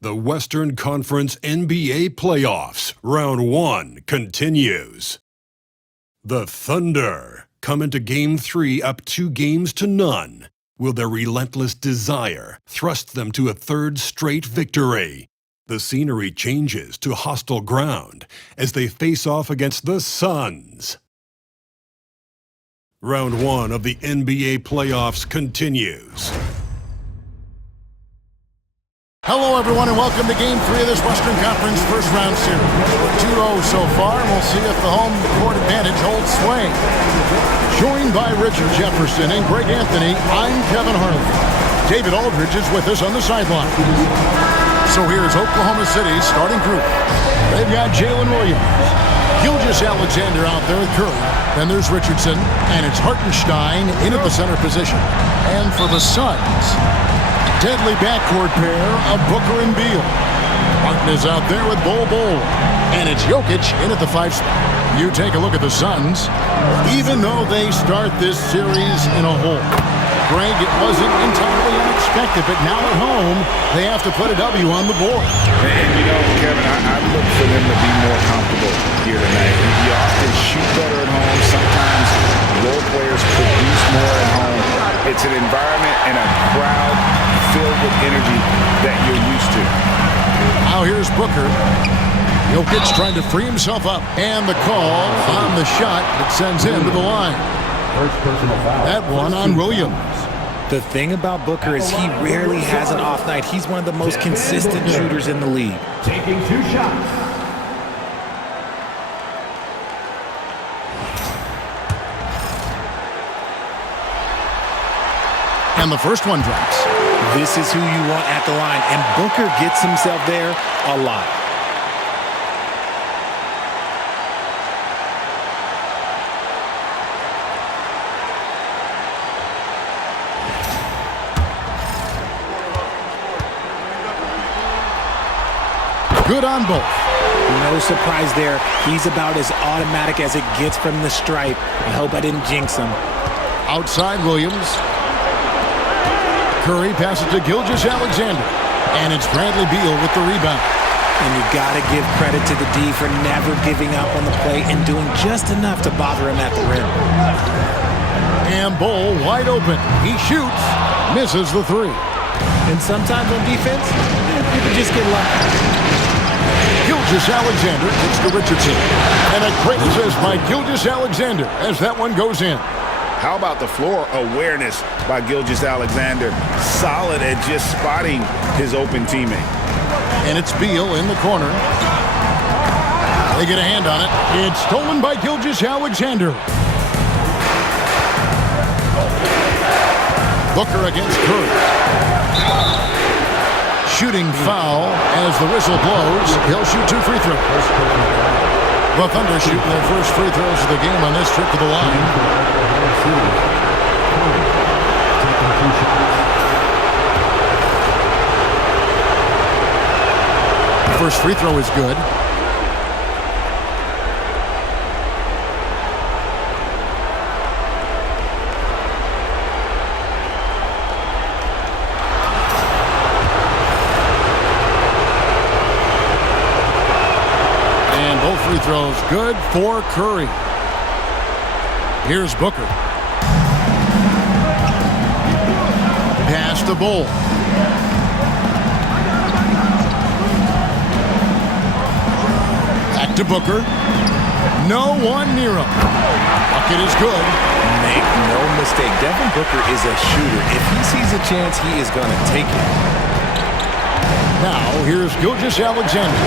The Western Conference NBA Playoffs, Round 1 continues. The Thunder come into Game 3 up 2-0. Will their relentless desire thrust them to a third straight victory? The scenery changes to hostile ground as they face off against the Suns. Round 1 of the NBA Playoffs continues. Hello, everyone, and welcome to Game 3 of this Western Conference first-round series. We're 2-0 so far, and we'll see if the home court advantage holds sway. Joined by Richard Jefferson and Greg Anthony, I'm Kevin Harlan. David Aldridge is with us on the sideline. So here's Oklahoma City's starting group. They've got Jalen Williams, Gilgeous-Alexander out there with Curry. Then there's Richardson, and it's Hartenstein in at the center position. And for the Suns, deadly backcourt pair of Booker and Beal. Martin is out there with Bol, and it's Jokic in at the 5 spot. You take a look at the Suns. Even though they start this series in a hole, Greg, it wasn't entirely unexpected, but now at home, they have to put a W on the board. And you know, Kevin, I look for them to be more comfortable here tonight. You often shoot better at home. Sometimes role players produce more at home. It's an environment and a crowd filled with energy that you're used to. Now here's Booker. Jokic trying to free himself up. And the call on the shot that sends him to the line. First personal foul. That one on Williams. The thing about Booker is he rarely has an off night. He's one of the most consistent shooters in the league. Taking 2 shots. And the first one drops. This is who you want at the line, and Booker gets himself there a lot. Good on both. No surprise there. He's about as automatic as it gets from the stripe. I hope I didn't jinx him. Outside Williams. Curry passes to Gilgeous-Alexander. And it's Bradley Beal with the rebound. And you got to give credit to the D for never giving up on the play and doing just enough to bother him at the rim. And Bol wide open. He shoots. Misses the 3. And sometimes on defense, you can just get lucky. Gilgeous-Alexander gets to Richardson. And a great assist by Gilgeous-Alexander as that one goes in. How about the floor awareness by Gilgeous-Alexander? Solid at just spotting his open teammate. And it's Beal in the corner. They get a hand on it. It's stolen by Gilgeous-Alexander. Booker against Curry. Shooting foul as the whistle blows. He'll shoot 2 free throws. The Thunder shooting their first free throws of the game on this trip to the line. First free throw is good. And both free throws good for Curry. Here's Booker. Pass to Bol. Back to Booker. No one near him. Bucket is good. Make no mistake, Devin Booker is a shooter. If he sees a chance, he is going to take it. Now, here's Gilgeous-Alexander.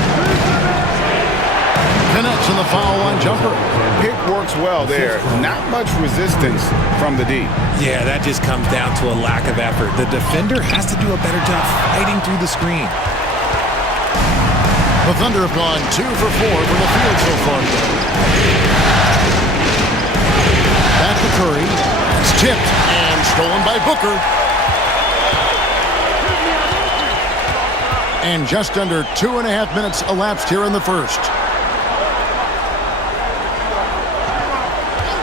Connects on the foul line jumper. Pick works well there. Not much resistance from the D. Yeah, that just comes down to a lack of effort. The defender has to do a better job fighting through the screen. The Thunder have gone 2 for 4 from the field so far. Back to Curry. It's tipped and stolen by Booker. And just under 2.5 minutes elapsed here in the first.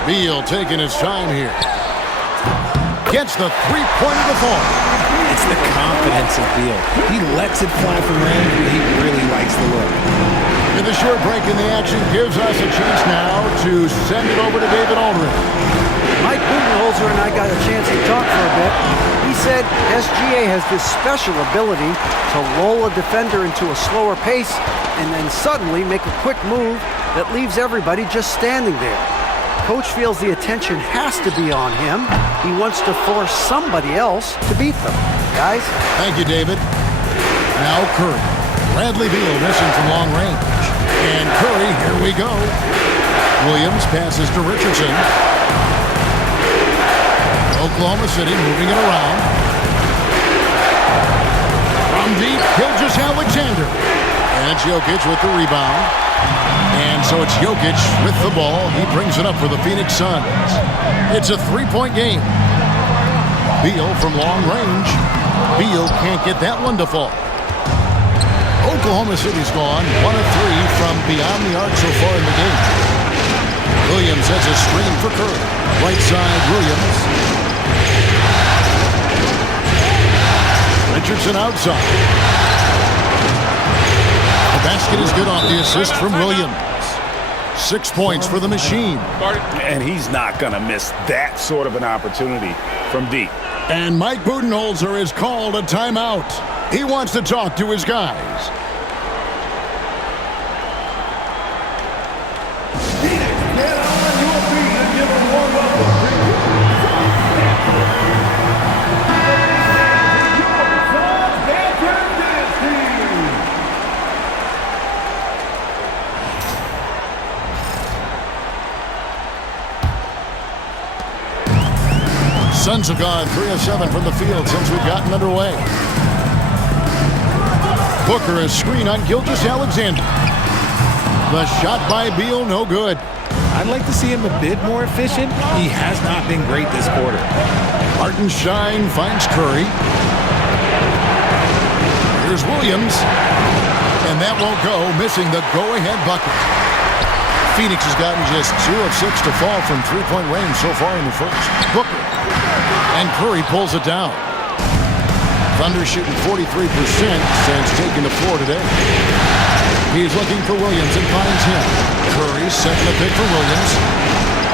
Beal taking his time here. Gets the three-pointer to fall. It's the confidence of Beal. He lets it fly from range, but he really likes the look. And the short break in the action gives us a chance now to send it over to David Aldridge. Mike Budenholzer and I got a chance to talk for a bit. He said SGA has this special ability to lull a defender into a slower pace and then suddenly make a quick move that leaves everybody just standing there. Coach feels the attention has to be on him. He wants to force somebody else to beat them. Guys? Thank you, David. Now Curry. Bradley Beal missing from long range. And Curry, here we go. Williams passes to Richardson. Oklahoma City moving it around. From deep, Gilgeous-Alexander. And it's Jokic with the rebound. And so it's Jokic with the ball. He brings it up for the Phoenix Suns. It's a three-point game. Beal from long range. Beal can't get that one to fall. Oklahoma City's gone 1 of 3 from beyond the arc so far in the game. Williams has a screen for Curry. Right side, Williams. Richardson outside. The basket is good off the assist from Williams. 6 points for the machine. And he's not going to miss that sort of an opportunity from deep. And Mike Budenholzer has called a timeout. He wants to talk to his guys. Suns have gone 3 of 7 from the field since we've gotten underway. Booker is screen on Gilgeous-Alexander. The shot by Beal, no good. I'd like to see him a bit more efficient. He has not been great this quarter. Hartenstein finds Curry. Here's Williams. And that won't go, missing the go-ahead bucket. Phoenix has gotten just 2 of 6 to fall from three-point range so far in the first. Booker. And Curry pulls it down. Thunder shooting 43% since taking the floor today. He's looking for Williams and finds him. Curry setting the pick for Williams.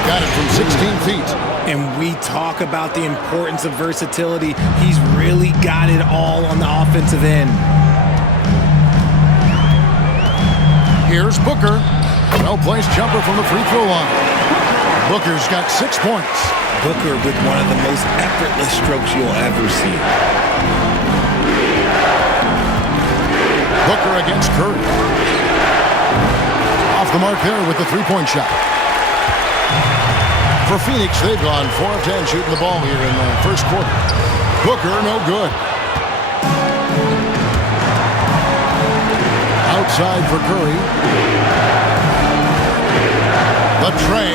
Got it from 16 feet. And we talk about the importance of versatility. He's really got it all on the offensive end. Here's Booker. Well-placed jumper from the free throw line. Booker's got 6 points. Booker with one of the most effortless strokes you'll ever see. Booker against Curry. Off the mark there with the three-point shot. For Phoenix, they've gone 4 of 10 shooting the ball here in the first quarter. Booker, no good. Outside for Curry. The tray.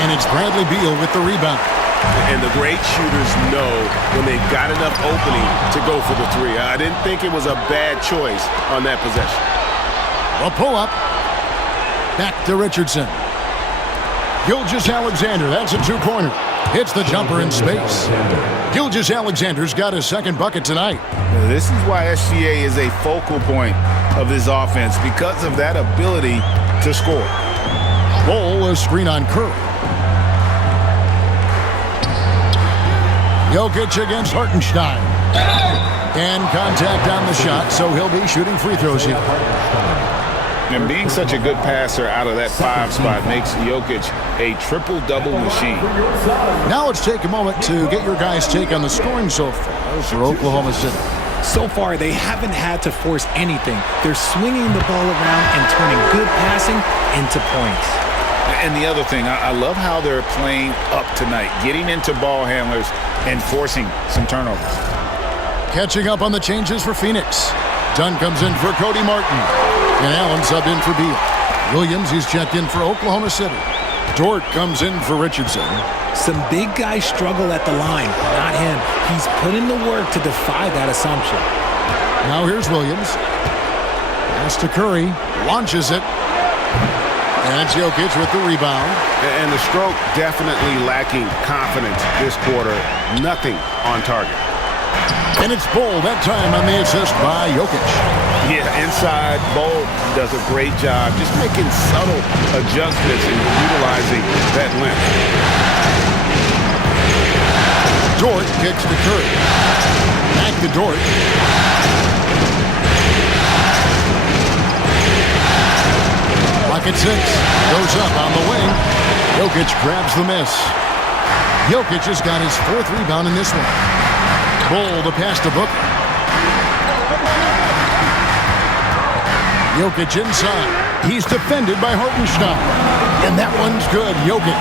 And it's Bradley Beal with the rebound. And the great shooters know when they've got enough opening to go for the three. I didn't think it was a bad choice on that possession. A pull-up. Back to Richardson. Gilgeous-Alexander, that's a two-pointer. Hits the jumper in space. Gilgeous-Alexander's got his second bucket tonight. This is why SGA is a focal point of this offense, because of that ability to score. Ball, a screen on Curry. Jokic against Hartenstein. And contact on the shot, so he'll be shooting free throws here. And being such a good passer out of that 5 spot makes Jokic a triple-double machine. Now let's take a moment to get your guys' take on the scoring so far for Oklahoma City. So far, they haven't had to force anything. They're swinging the ball around and turning good passing into points. And the other thing, I love how they're playing up tonight, getting into ball handlers and forcing some turnovers. Catching up on the changes for Phoenix. Dunn comes in for Cody Martin. And Allen subbed in for Beal. Williams, he's checked in for Oklahoma City. Dort comes in for Richardson. Some big guys struggle at the line, not him. He's put in the work to defy that assumption. Now here's Williams. Pass to Curry. Launches it. And it's Jokic with the rebound. And the stroke definitely lacking confidence this quarter. Nothing on target. And it's Bull that time on the assist by Jokic. Yeah, inside, Bull does a great job just making subtle adjustments and utilizing that length. Dort kicks to Curry. Back to Dort. Clock at 6. Goes up on the wing. Jokic grabs the miss. Jokic has got his 4th rebound in this one. Bull the pass to Booker. Jokic inside. He's defended by Hartenstein. And that one's good. Jokic.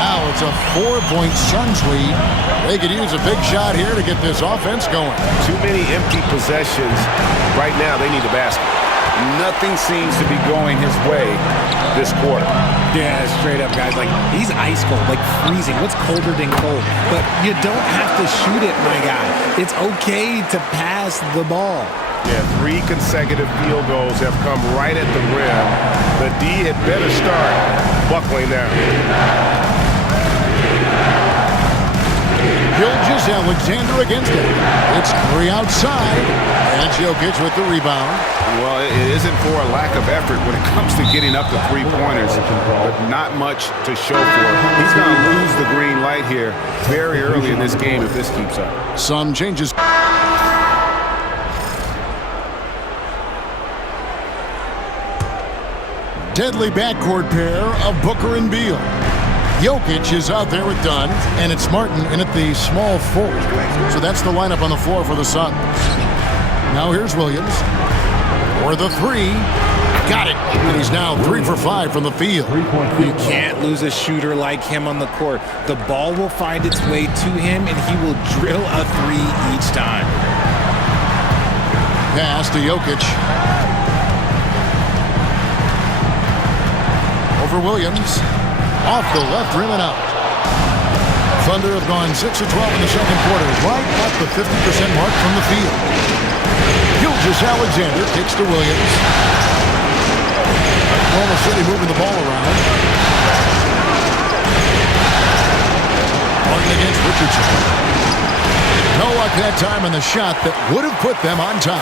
Now it's a 4-point Suns lead. They could use a big shot here to get this offense going. Too many empty possessions. Right now, they need a basket. Nothing seems to be going his way this quarter. Yeah, straight up, guys. Like, he's ice cold, like freezing. What's colder than cold? But you don't have to shoot it, my guy. It's okay to pass the ball. Yeah, 3 consecutive field goals have come right at the rim. The D had better start buckling down. Gilgeous-Alexander against it. It's Curry outside. And Jokic with the rebound. Well, it isn't for a lack of effort when it comes to getting up to 3-pointers, but not much to show for it. He's going to lose the green light here very early in this game if this keeps up. Some changes. Deadly backcourt pair of Booker and Beal. Jokic is out there with Dunn, and it's Martin in at the small forward. So that's the lineup on the floor for the Suns. Now here's Williams. For the 3. Got it. And he's now 3 for 5 from the field. You can't lose a shooter like him on the court. The ball will find its way to him, and he will drill a 3 each time. Pass to Jokic. Over Williams. Off the left rim and out. Thunder have gone 6 of 12 in the second quarter, right at the 50% mark from the field. Gilgeous-Alexander kicks to Williams. Oklahoma City moving the ball around. Martin against Richardson. No luck that time on the shot that would have put them on top.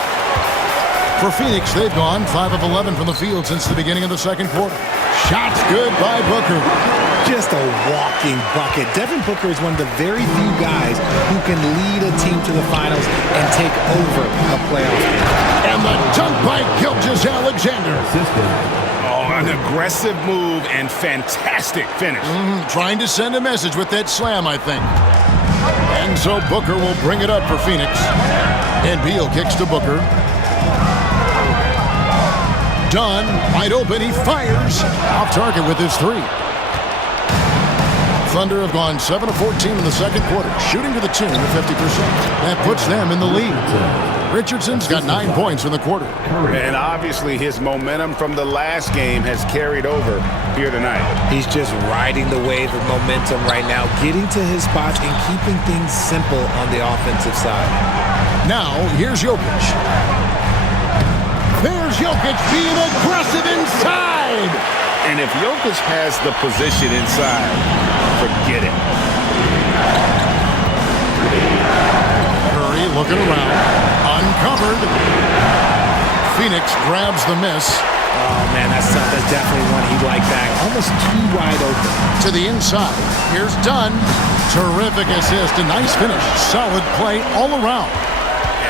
For Phoenix, they've gone 5 of 11 from the field since the beginning of the second quarter. Shots good by Booker. Just a walking bucket. Devin Booker is one of the very few guys who can lead a team to the finals and take over a playoff game. And the dunk by Gilgeous-Alexander. Oh, an aggressive move and fantastic finish. Trying to send a message with that slam, I think. And so Booker will bring it up for Phoenix. And Beal kicks to Booker. Dunn, wide open, he fires. Off target with his 3. Thunder have gone 7 of 14 in the second quarter, shooting to the tune of 50%. That puts them in the lead. Richardson's got 9 points in the quarter. And obviously his momentum from the last game has carried over here tonight. He's just riding the wave of momentum right now, getting to his spots and keeping things simple on the offensive side. Now, here's Jokic. There's Jokic being aggressive inside. And if Jokic has the position inside, forget it. Curry looking around. Uncovered. Phoenix grabs the miss. Oh, man, that's definitely one he'd like back. Almost too wide open. To the inside. Here's Dunn. Terrific assist. A nice finish. Solid play all around.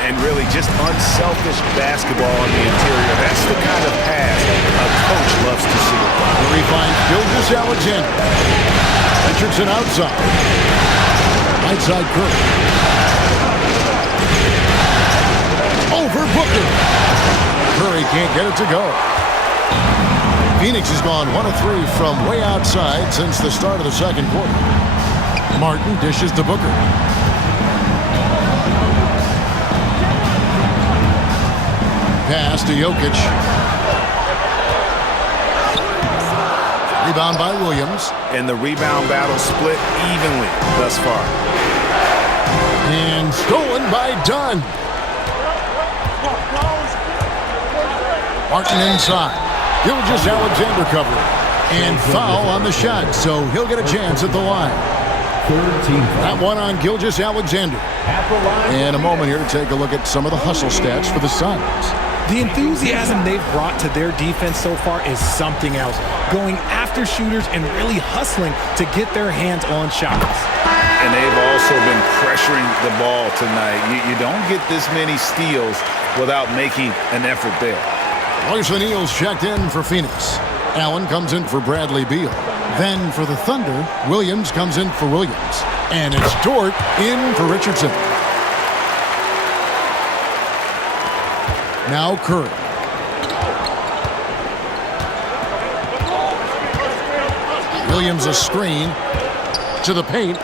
And really just unselfish basketball on the interior. That's the kind of pass a coach loves to see. Curry finds Gilgeous-Alexander. Richardson outside. Right side Curry. Over Booker. Curry can't get it to go. Phoenix has gone 1 of 3 from way outside since the start of the second quarter. Martin dishes to Booker. Pass to Jokic. Rebound by Williams. And the rebound battle split evenly thus far. And stolen by Dunn. Martin inside. Gilgeous-Alexander covering. And foul on the shot, so he'll get a chance at the line. Third team foul. That one on Gilgeous-Alexander. At the line. And a moment here to take a look at some of the hustle stats for the Suns. The enthusiasm they've brought to their defense so far is something else. Going after shooters and really hustling to get their hands on shots. And they've also been pressuring the ball tonight. You don't get this many steals without making an effort there. Royce O'Neal's checked in for Phoenix. Allen comes in for Bradley Beal. Then for the Thunder, Williams comes in for Williams. And it's Dort in for Richardson. Now Curry. Williams a screen to the paint.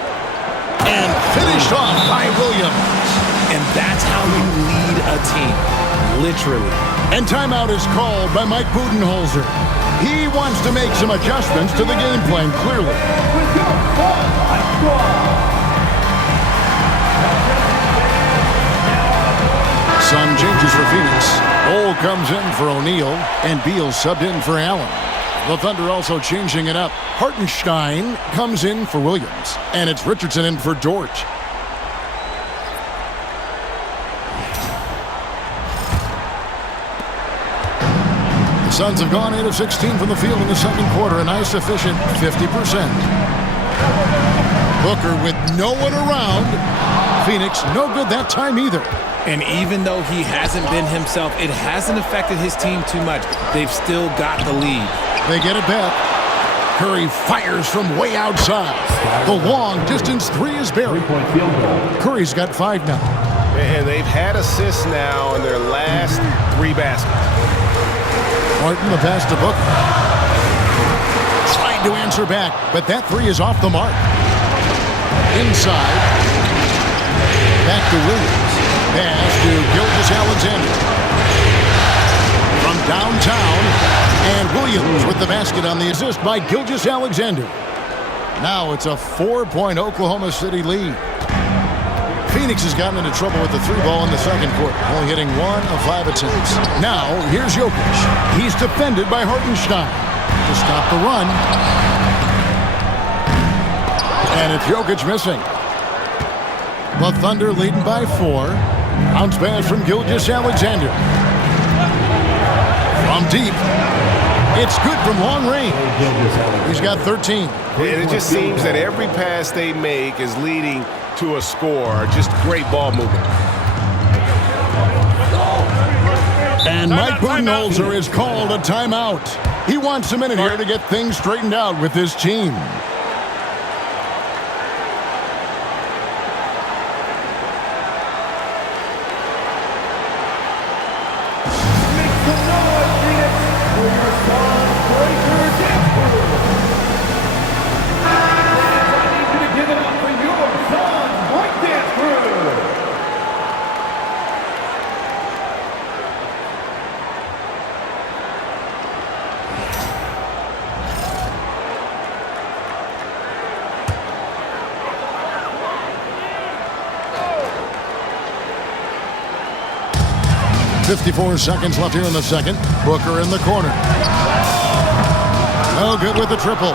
And finished off by Williams. And that's how you lead a team, literally. And timeout is called by Mike Budenholzer. He wants to make some adjustments to the game plan, clearly. Sun changes for Phoenix. Cole comes in for O'Neal, and Beal subbed in for Allen. The Thunder also changing it up. Hartenstein comes in for Williams, and it's Richardson in for Dort. The Suns have gone 8 of 16 from the field in the second quarter, a nice efficient 50%. Booker with no one around. Phoenix no good that time either. And even though he hasn't been himself, it hasn't affected his team too much. They've still got the lead. They get it back. Curry fires from way outside. The long distance three is buried. Three-point field goal. Curry's got 5 now. And they've had assists now in their last 3 baskets. Martin the pass to Booker. Trying to answer back, but that 3 is off the mark. Inside. Back to Williams. Pass to Gilgeous-Alexander. From downtown, and Williams with the basket on the assist by Gilgeous-Alexander. Now it's a 4-point Oklahoma City lead. Phoenix has gotten into trouble with the 3 ball in the second quarter, only hitting 1 of 5 attempts. Now here's Jokic. He's defended by Hartenstein to stop the run. And it's Jokic missing. The Thunder leading by 4. Bounce pass from Gilgeous-Alexander. From deep. It's good from long range. He's got 13. And it just seems that every pass they make is leading to a score. Just great ball movement. And Mike Budenholzer is called a timeout. He wants a minute here to get things straightened out with his team. .54 seconds left here in the second. Booker in the corner. No good with the triple.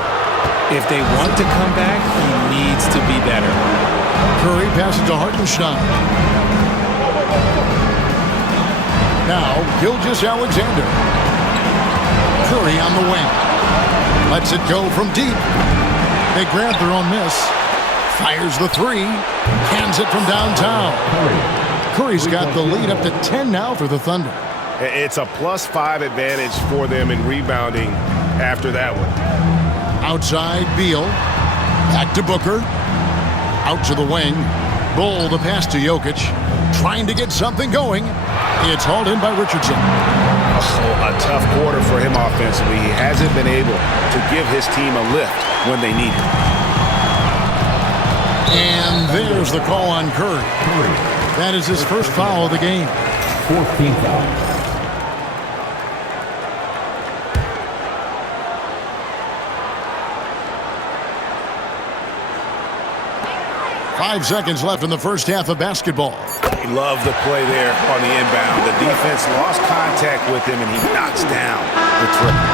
If they want to come back, he needs to be better. Curry passes to Hartenstein. Now Gilgeous-Alexander. Curry on the wing. Lets it go from deep. They grab their own miss. Fires the 3. Cans it from downtown. Curry's got the lead up to 10 now for the Thunder. It's a +5 advantage for them in rebounding after that one. Outside, Beal. Back to Booker. Out to the wing. Bull the pass to Jokic. Trying to get something going. It's hauled in by Richardson. Oh, a tough quarter for him offensively. He hasn't been able to give his team a lift when they need it. And there's the call on Curry. That is his first foul of the game. 4th team foul. Five seconds left in the first half of basketball. He loved the play there on the inbound. The defense lost contact with him, and he knocks down the triple.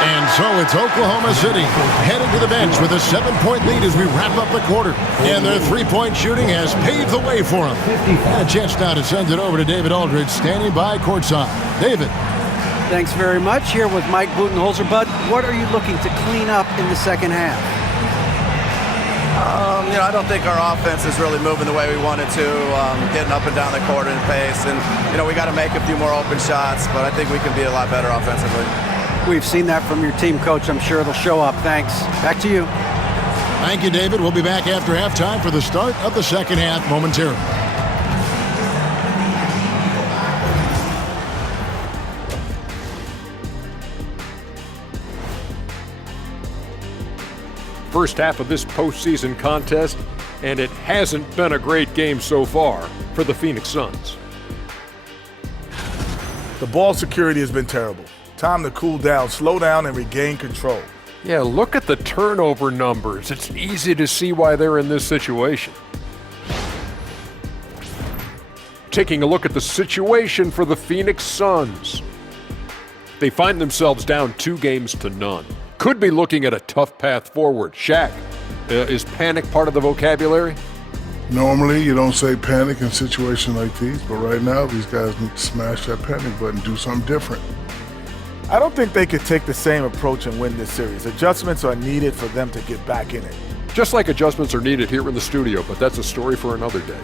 And so it's Oklahoma City heading to the bench with a 7-point lead as we wrap up the quarter. And their three-point shooting has paved the way for them. And a chance now to send it over to David Aldridge, standing by courtside. David. Thanks very much. Here with Mike Budenholzer. Bud, what are you looking to clean up in the second half? I don't think our offense is really moving the way we wanted to, getting up and down the court in pace. And, we got to make a few more open shots, but I think we can be a lot better offensively. We've seen that from your team, Coach. I'm sure it'll show up. Thanks. Back to you. Thank you, David. We'll be back after halftime for the start of the second half momentarily. First half of this postseason contest, and it hasn't been a great game so far for the Phoenix Suns. The ball security has been terrible. Time to cool down, slow down, and regain control. Yeah, look at the turnover numbers. It's easy to see why they're in this situation. Taking a look at the situation for the Phoenix Suns. They find themselves down 2-0. Could be looking at a tough path forward. Shaq, is panic part of the vocabulary? Normally, you don't say panic in situations like these, but right now, these guys need to smash that panic button, do something different. I don't think they could take the same approach and win this series. Adjustments are needed for them to get back in it. Just like adjustments are needed here in the studio, but that's a story for another day.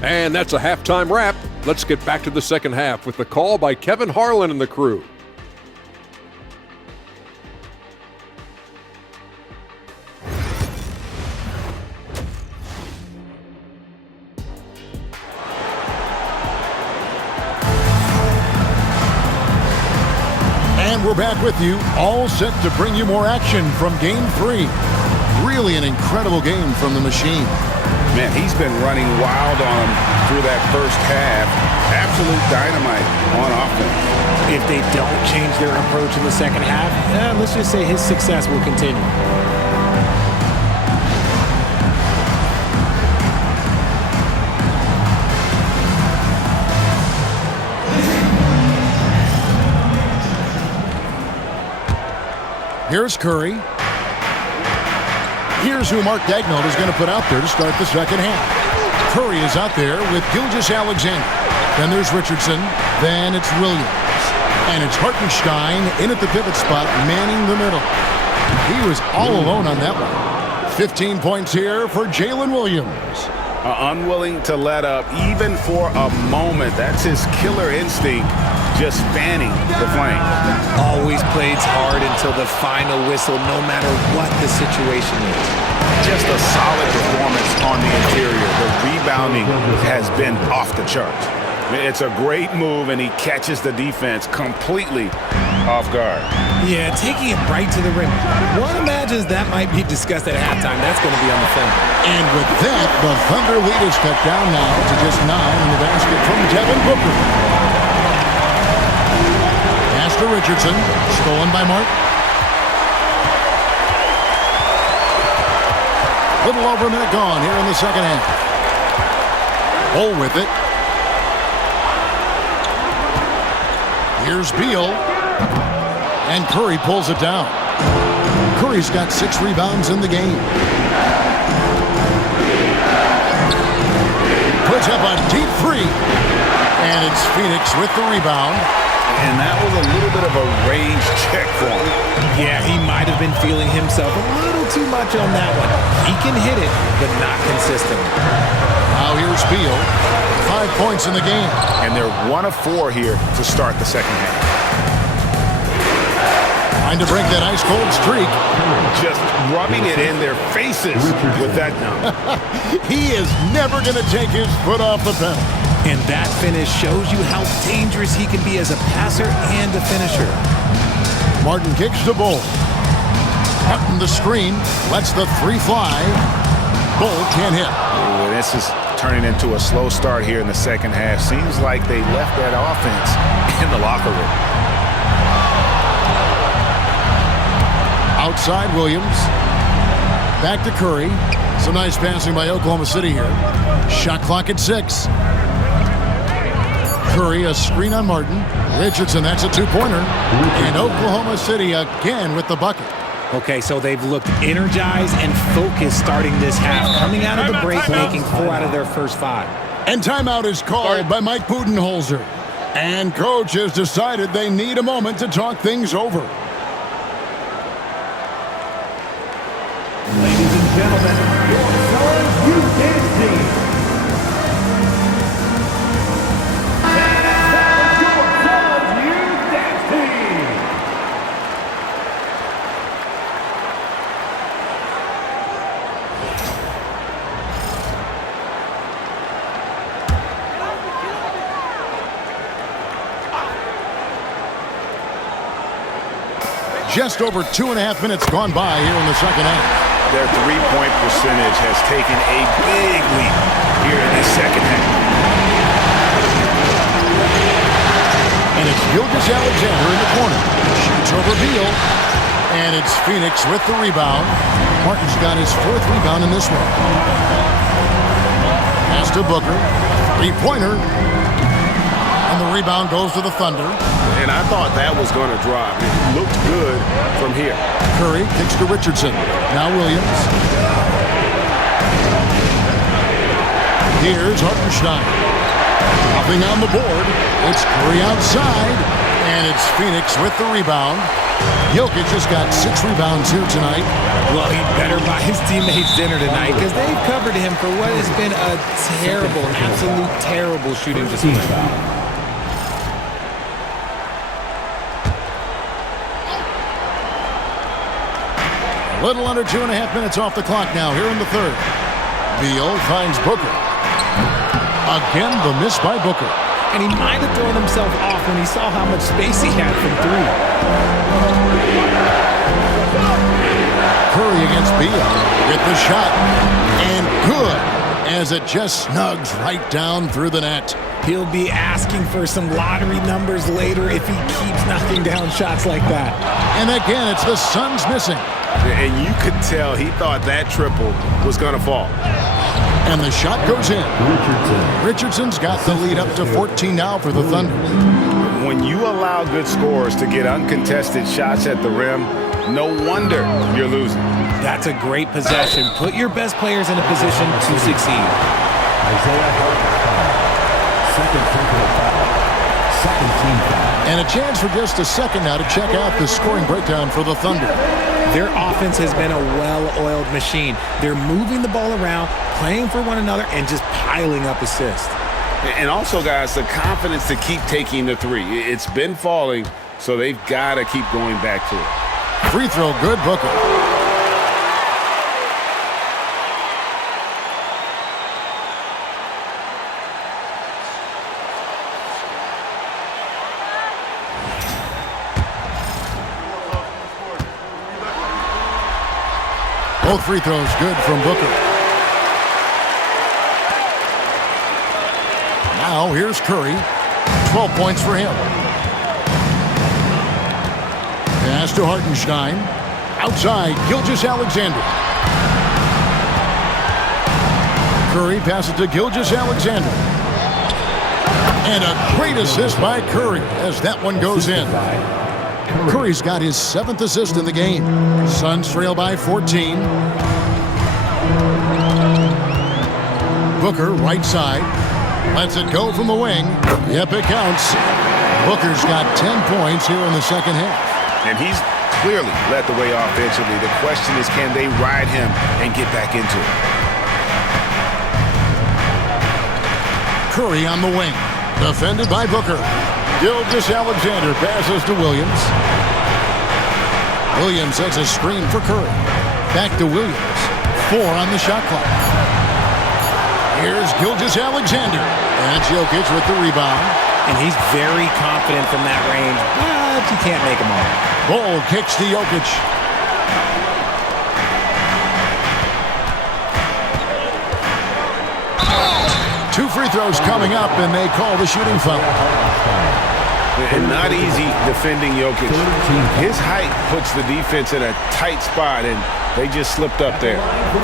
And that's a halftime wrap. Let's get back to the second half with the call by Kevin Harlan and the crew. We're back with you, all set to bring you more action from Game 3. Really an incredible game from the machine. Man, he's been running wild on him through that first half. Absolute dynamite on offense. If they don't change their approach in the second half, let's just say his success will continue. Here's Curry. Here's who Mark Daigneault is going to put out there to start the second half. Curry is out there with Gilgeous-Alexander. Then there's Richardson. Then it's Williams. And it's Hartenstein in at the pivot spot, manning the middle. He was all alone on that one. 15 points here for Jalen Williams. Unwilling to let up even for a moment. That's his killer instinct, just fanning the flame. Always plays hard until the final whistle, no matter what the situation is. Just a solid performance on the interior. The rebounding has been off the charts. It's a great move, and he catches the defense completely off guard. Yeah, taking it right to the rim. One imagines that might be discussed at halftime. That's going to be on the film. And with that, the Thunder lead is cut down now to just 9 in the basket from Devin Booker. Pass to Richardson, stolen by Mark. Little over a minute gone here in the second half. Bull with it. Here's Beal. And Curry pulls it down. Curry's got 6 rebounds in the game. Puts up a deep three. And it's Phoenix with the rebound. And that was a little bit of a range check for him. Yeah, he might have been feeling himself a little too much on that one. He can hit it, but not consistently. Now here's Beal. 5 points in the game. And they're 1 of 4 here to start the second half. Trying to break that ice-cold streak. Just rubbing it in their faces with that dunk. He is never going to take his foot off the pedal. And that finish shows you how dangerous he can be as a passer and a finisher. Martin kicks to Bull. Martin the screen. Lets the 3 fly. Bull can't hit. Ooh, this is turning into a slow start here in the second half. Seems like they left that offense in the locker room. Outside Williams. Back to Curry. Some nice passing by Oklahoma City here. Shot clock at 6. Curry, a screen on Martin. Richardson, that's a two-pointer. And Oklahoma City again with the bucket. Okay, so they've looked energized and focused starting this half. Coming out of the break, making 4 out of their first 5. And timeout is called by Mike Budenholzer. And coach has decided they need a moment to talk things over. Ladies and gentlemen, your Sons Youth Dance Team. And your Sons Youth Dance Team. Just over 2.5 minutes gone by here in the second half. Their three-point percentage has taken a big leap here in this second half. And it's Gilgeous-Alexander in the corner. Shoots over Beal. And it's Phoenix with the rebound. Martin's got his 4th rebound in this one. Pass to Booker. Three-pointer. And the rebound goes to the Thunder. And I thought that was going to drop. It looked good from here. Curry kicks to Richardson. Now Williams. Here's Hartenstein. Nothing on the board. It's Curry outside. And it's Phoenix with the rebound. Jokic just got 6 rebounds here tonight. Well, he better buy his teammates dinner tonight because they've covered him for what has been a terrible, absolute terrible shooting display. A little under 2.5 minutes off the clock now here in the third. Beal finds Booker. Again, the miss by Booker. And he might have thrown himself off when he saw how much space he had from 3. Curry against Beal. Get the shot. And good, as it just snugs right down through the net. He'll be asking for some lottery numbers later if he keeps knocking down shots like that. And again, it's the Suns missing. And you could tell he thought that triple was going to fall. And the shot goes in. Richardson's got the lead up to 14 now for the Thunder. When you allow good scorers to get uncontested shots at the rim, no wonder you're losing. That's a great possession. Put your best players in a position to succeed. Isaiah Hartenstein. Second technical foul. Second team foul. And a chance for just a second now to check out the scoring breakdown for the Thunder. Their offense has been a well-oiled machine. They're moving the ball around, playing for one another, and just piling up assists. And also, guys, the confidence to keep taking the 3. It's been falling, so they've got to keep going back to it. Free throw good, Booker. Both free throws good from Booker. Now here's Curry. 12 points for him. Pass to Hartenstein. Outside, Gilgeous-Alexander. Curry passes to Gilgeous-Alexander. And a great assist by Curry as that one goes in. Curry's got his 7th assist in the game. Suns trail by 14. Booker, right side. Lets it go from the wing. Yep, it counts. Booker's got 10 points here in the second half. And he's clearly led the way offensively. The question is, can they ride him and get back into it? Curry on the wing. Defended by Booker. Gilgeous-Alexander passes to Williams. Williams has a screen for Curry. Back to Williams. 4 on the shot clock. Here's Gilgeous-Alexander. And it's Jokic with the rebound. And he's very confident from that range, but you can't make him all. Ball kicks to Jokic. Two free throws coming up, and they call the shooting foul. And not easy defending Jokic. His height puts the defense in a tight spot, and they just slipped up there.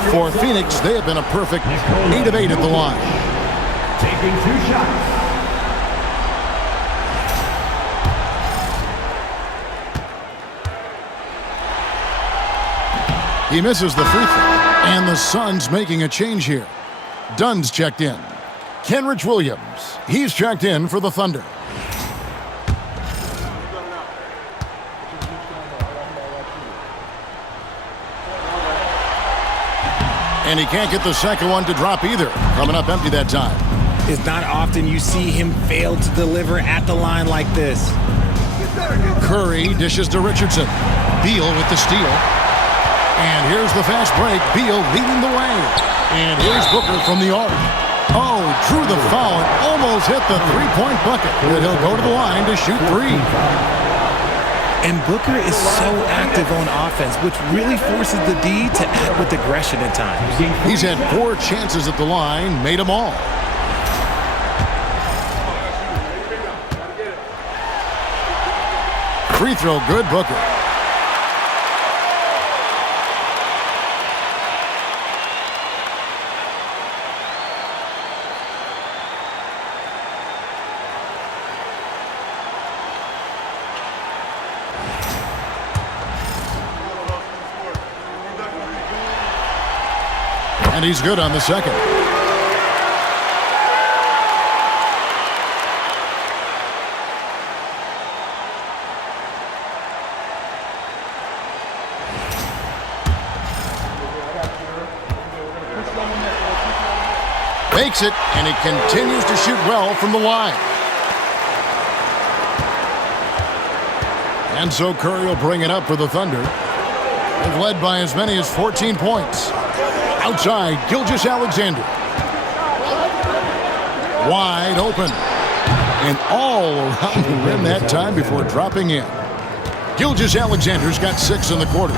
For Phoenix, they have been a perfect 8 of 8 at the line. Taking 2 shots. He misses the free throw. And the Suns making a change here. Dunn's checked in. Kenrich Williams, he's checked in for the Thunder. And he can't get the second one to drop either. Coming up empty that time. It's not often you see him fail to deliver at the line like this. Curry dishes to Richardson. Beal with the steal. And here's the fast break. Beal leading the way. And here's Booker from the arc. Oh, drew the foul and almost hit the three-point bucket. But he'll go to the line to shoot three. And Booker is so active on offense, which really forces the D to act with aggression at times. He's had 4 chances at the line, made them all. Free throw good, Booker. And he's good on the second. Makes it, and he continues to shoot well from the line. And so Curry will bring it up for the Thunder. They've led by as many as 14 points. Outside, Gilgeous-Alexander. Wide open. And all around the rim that time before dropping in. Gilgeous-Alexander's got 6 in the quarter.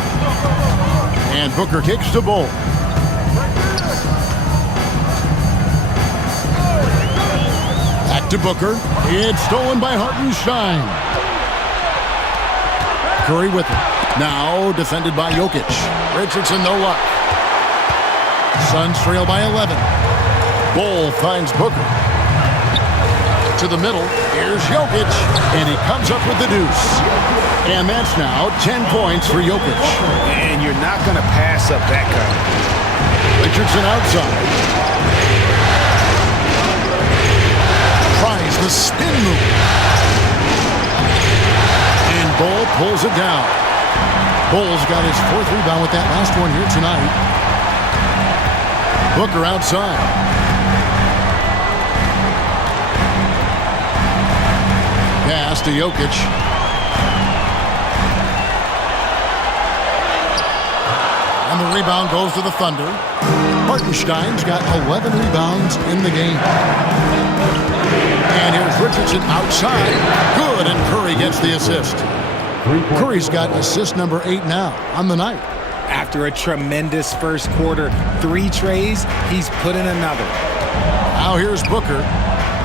And Booker kicks to Bol. Back to Booker. It's stolen by Hartenstein. Curry with it. Now defended by Jokic. Richardson, no luck. Suns trail by 11. Bol finds Booker. To the middle. Here's Jokic. And he comes up with the deuce. And that's now 10 points for Jokic. And you're not going to pass up that kind. Richardson outside. Tries the spin move. And Bol pulls it down. Bol's got his 4th rebound with that last one here tonight. Booker outside. Pass to Jokic. And the rebound goes to the Thunder. Hartenstein's got 11 rebounds in the game. And here's Richardson outside. Good, and Curry gets the assist. Curry's got assist number 8 now on the night. After a tremendous first quarter, 3 trays, he's put in another. Now here's Booker.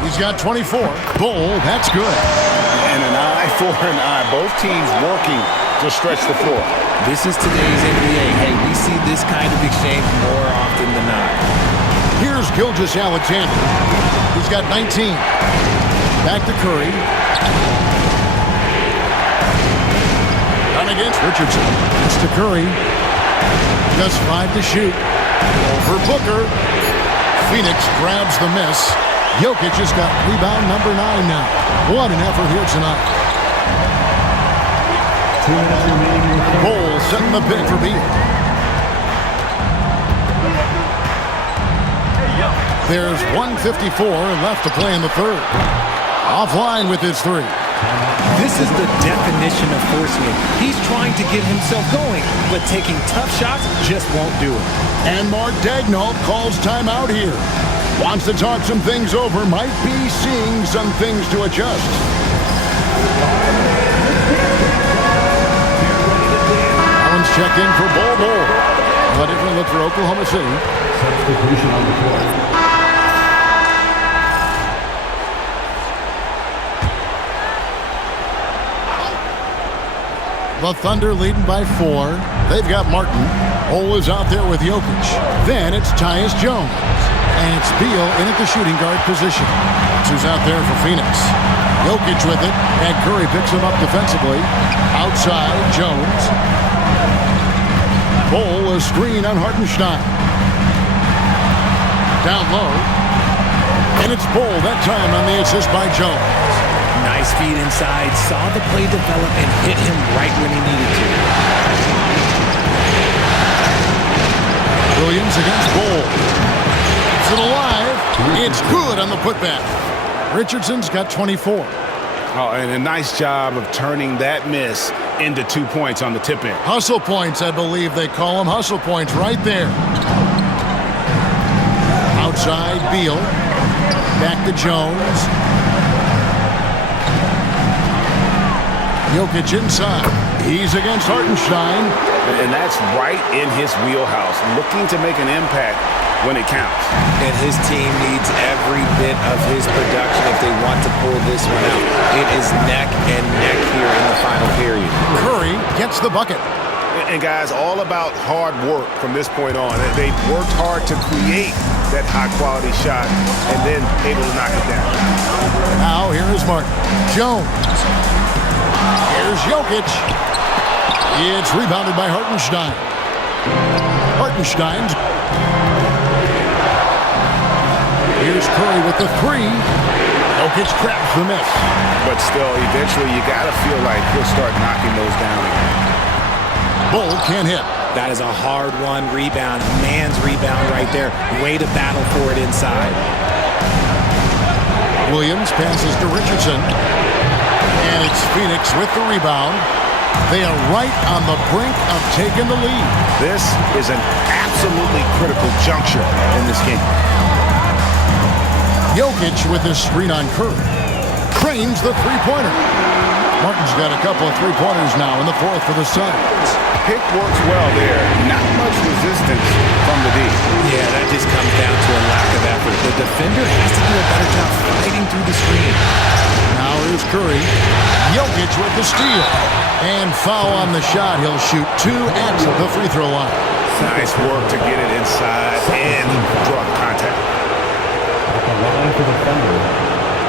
He's got 24. Bol, that's good. And an eye for an eye. Both teams working to stretch the floor. This is today's NBA. Hey, we see this kind of exchange more often than not. Here's Gilgeous-Alexander. He's got 19. Back to Curry. Done against Richardson. It's to Curry. Just 5 to shoot. Over Booker. Phoenix grabs the miss. Jokic has got rebound number 9 now. What an effort here tonight. 2 minutes remaining. Bol setting the pick for Beal. There's 1:54 left to play in the third. Offline with his 3. This is the definition of forcing it. He's trying to get himself going, but taking tough shots just won't do it. And Mark Daigneault calls timeout here. Wants to talk some things over, might be seeing some things to adjust. Allen's checked in for Bol. A different look for Oklahoma City. Substitution on the floor. The Thunder leading by 4. They've got Martin. Bol is out there with Jokic. Then it's Tyus Jones. And it's Beal in at the shooting guard position. That's who's out there for Phoenix. Jokic with it. And Curry picks him up defensively. Outside, Jones. Bull, a screen on Hartenstein. Down low. And it's Bull that time on the assist by Jones. Nice feed inside. Saw the play develop and hit him right when he needed to. Williams against Bull. It's it alive. It's good on the putback. Richardson's got 24. Oh, and a nice job of turning that miss into 2 points on the tip in. Hustle points, I believe they call them. Hustle points right there. Outside, Beal. Back to Jones. Jokic inside. He's against Hartenstein. And that's right in his wheelhouse, looking to make an impact when it counts. And his team needs every bit of his production if they want to pull this one out. It is neck and neck here in the final period. Curry gets the bucket. And guys, all about hard work from this point on. They worked hard to create that high-quality shot and then able to knock it down. Now here is Martin. Jones. Here's Jokic. It's rebounded by Hartenstein. Hartenstein. Here's Curry with the three. Jokic craps the miss. But still, eventually you got to feel like he'll start knocking those down again. Bull can't hit. That is a hard-won rebound. Man's rebound right there. Way to battle for it inside. Williams passes to Richardson. And it's Phoenix with the rebound. They are right on the brink of taking the lead. This is an absolutely critical juncture in this game. Jokic with his screen on Curry. Cranes the three-pointer. Martin's got a couple of three-pointers now in the fourth for the Suns. Pick works well there. Not much resistance from the D. Yeah, that just comes down to a lack of effort. The defender has to do a better job fighting through the screen. Now here's Curry. Jokic with the steal. And foul on the shot. He'll shoot two at the free throw line. Nice work to get it inside and draw the contact. At the line for the Thunder,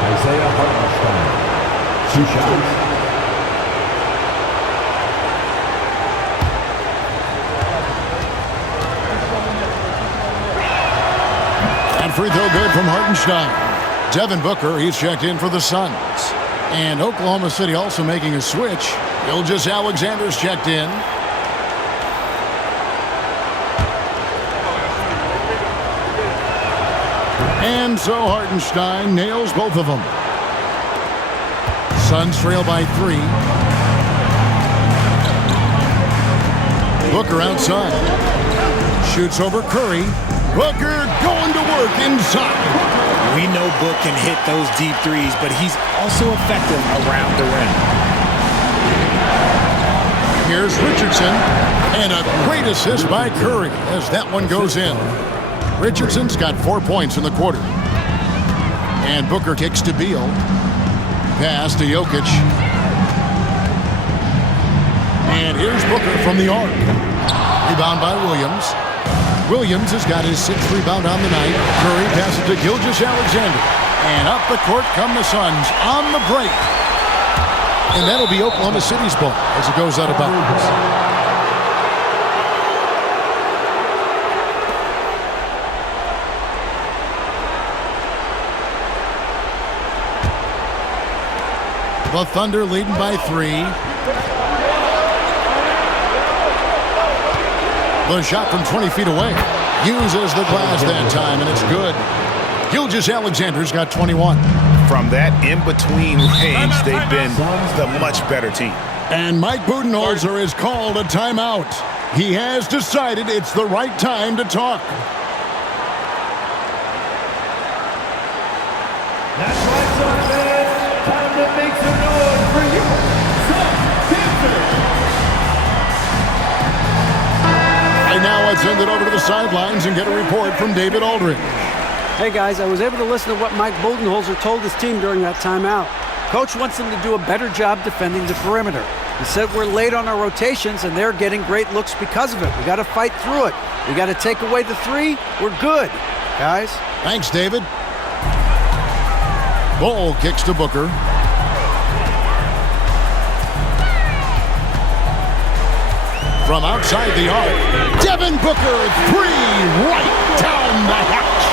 Isaiah Hartenstein. 2 shots. And free throw good from Hartenstein. Devin Booker, he's checked in for the Suns. And Oklahoma City also making a switch. Gilgeous-Alexander's checked in. And so Hartenstein nails both of them. Suns trail by 3. Booker outside. Shoots over Curry. Booker going to work inside. We know Book can hit those deep threes, but he's also effective around the rim. Here's Richardson, and a great assist by Curry as that one goes in. Richardson's got 4 points in the quarter. And Booker kicks to Beal. Pass to Jokic. And here's Booker from the arc. Rebound by Williams. Williams has got his 6th rebound on the night. Curry passes to Gilgeous-Alexander. And up the court come the Suns on the break. And that'll be Oklahoma City's ball as it goes out of bounds. The Thunder leading by 3. The shot from 20 feet away. Uses the glass that time, and it's good. Gilgeous-Alexander's got 21. From that in-between range, they've been the much better team. And Mike Budenholzer has called a timeout. He has decided it's the right time to talk. That's right, Sun fans. Time to make some noise for you, Sun Panthers. And now let's send it over to the sidelines and get a report from David Aldridge. Hey guys, I was able to listen to what Mike Budenholzer told his team during that timeout. Coach wants them to do a better job defending the perimeter. He said we're late on our rotations and they're getting great looks because of it. We got to fight through it. We got to take away the 3. We're good, guys. Thanks, David. Bull kicks to Booker. from outside the arc. Devin Booker, three, right down the hatch.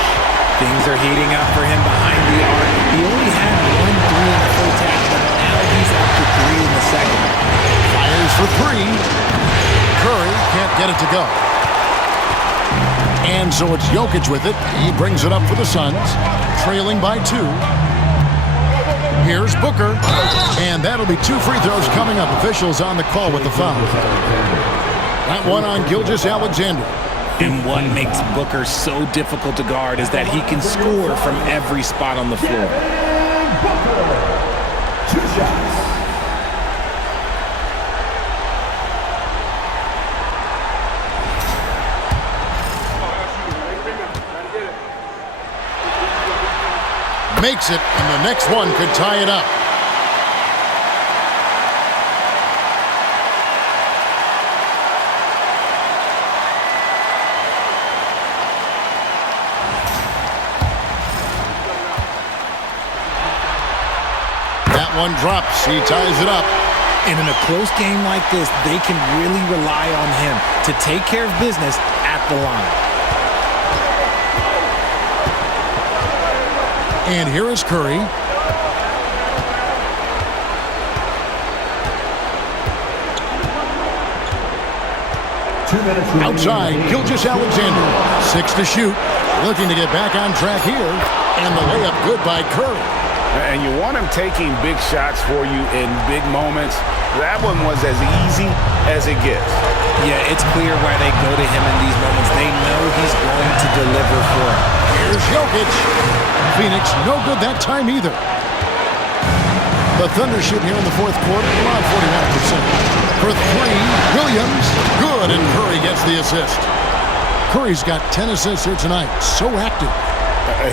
Things are heating up for him behind the arc. He only had 1 3 in the first half, but now he's up to 3 in the second. Fires for three. Curry can't get it to go. And so it's Jokic with it. He brings it up for the Suns, trailing by 2. Here's Booker, and that'll be 2 free throws coming up. Officials on the call with the foul. That one on Gilgeous-Alexander. And what makes Booker so difficult to guard is that he can score from every spot on the floor. Booker, 2 shots. Makes it, and the next one could tie it up. That one drops. He ties it up. And in a close game like this, they can really rely on him to take care of business at the line. And here is Curry. Outside, Gilgeous-Alexander. 6 to shoot. Looking to get back on track here. And the layup good by Curry. And you want him taking big shots for you in big moments. That one was as easy as it gets. Yeah, it's clear why they go to him in these moments. They know he's going to deliver for them. Here's Jokic. Phoenix, no good that time either. The Thunder shoot here in the fourth quarter, around 41%. For 3, Williams, good, and Curry gets the assist. Curry's got 10 assists here tonight. So active.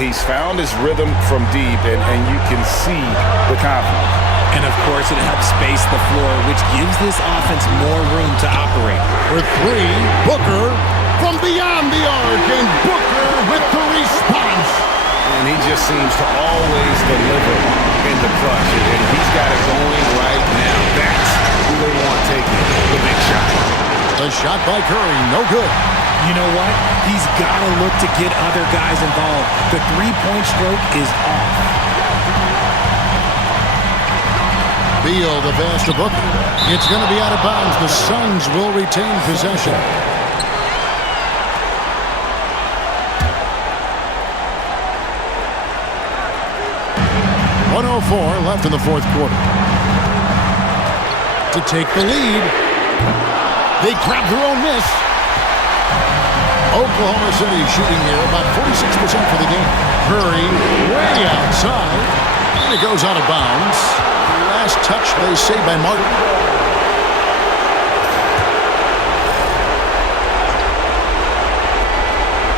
He's found his rhythm from deep, and you can see the confidence. And, of course, it helps space the floor, which gives this offense more room to operate. For 3, Booker from beyond the arc, and Booker with the response. And he just seems to always deliver in the clutch, and he's got it going right now. That's who they want taking the big shot. The shot by Curry, no good. You know what? He's got to look to get other guys involved. The three-point stroke is off. Beal, the pass to Booker. It's going to be out of bounds. The Suns will retain possession. .104 left in the fourth quarter. To take the lead. They grab their own miss. Oklahoma City shooting here about 46% for the game. Curry way outside. And it goes out of bounds. Last touch, they say, by Martin.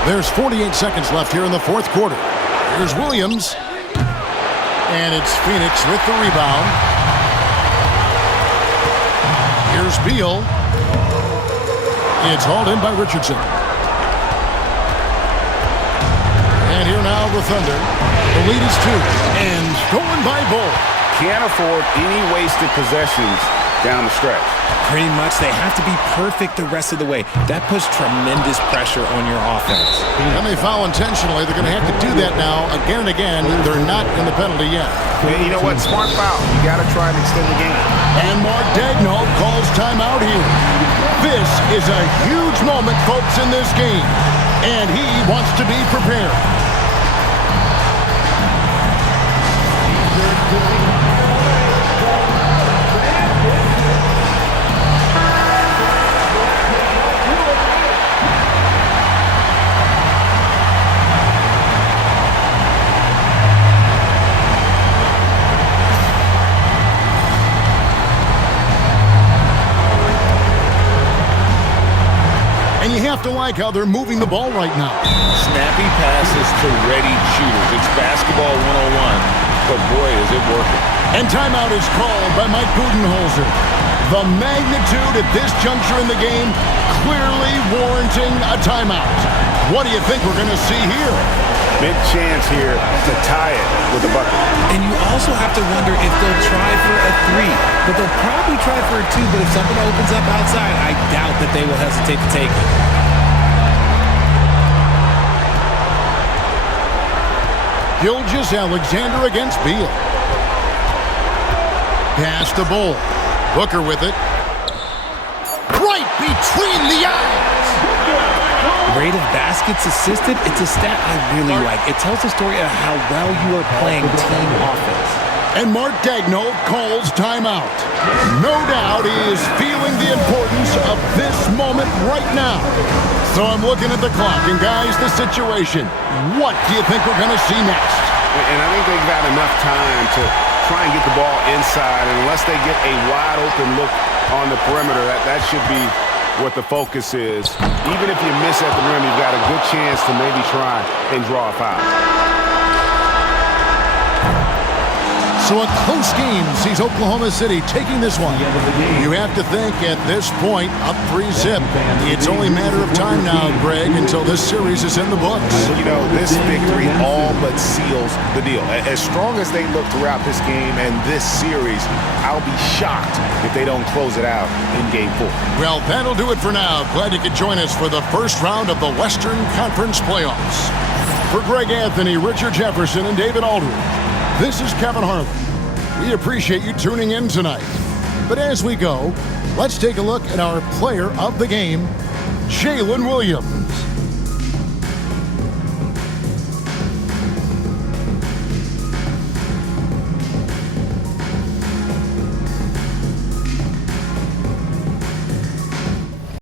There's 48 seconds left here in the fourth quarter. Here's Williams. And it's Phoenix with the rebound. Here's Beal. It's hauled in by Richardson. And here now the Thunder. The lead is 2. And stolen by Bull. Can't afford any wasted possessions down the stretch. Pretty much, they have to be perfect the rest of the way. That puts tremendous pressure on your offense. And they foul intentionally. They're going to have to do that now again and again. They're not in the penalty yet. And you know what? Smart foul. You got to try and extend the game. And Mark Daigneault calls timeout here. This is a huge moment, folks, in this game. And he wants to be prepared. And you have to like how they're moving the ball right now. Snappy passes to ready shooters. It's basketball 101, but boy, is it working. And timeout is called by Mike Budenholzer. The magnitude at this juncture in the game clearly warranting a timeout. What do you think we're going to see here? Big chance here to tie it with a bucket. And you also have to wonder if they'll try for a 3. But they'll probably try for a 2. But if something opens up outside, I doubt that they will hesitate to take it. Gilgeous-Alexander against Beal. Pass to Bull. Booker with it. Right between the eyes. Rate of baskets assisted, it's a stat I really like. It tells a story of how well you are playing team offense. And Mark Daigneault calls timeout. No doubt he is feeling the importance of this moment right now. So I'm looking at the clock, and guys, the situation. What do you think we're going to see next? And I think they've got enough time to try and get the ball inside. And unless they get a wide open look on the perimeter, that should be what the focus is. Even if you miss at the rim, you've got a good chance to maybe try and draw a foul. So a close game sees Oklahoma City taking this one. You have to think at this point, up 3-zip. It's only a matter of time now, Greg, until this series is in the books. You know, this victory all but seals the deal. As strong as they look throughout this game and this series, I'll be shocked if they don't close it out in Game 4. Well, that'll do it for now. Glad you could join us for the first round of the Western Conference Playoffs. For Greg Anthony, Richard Jefferson, and David Aldridge, this is Kevin Harlan. We appreciate you tuning in tonight. But as we go, let's take a look at our player of the game, Jalen Williams.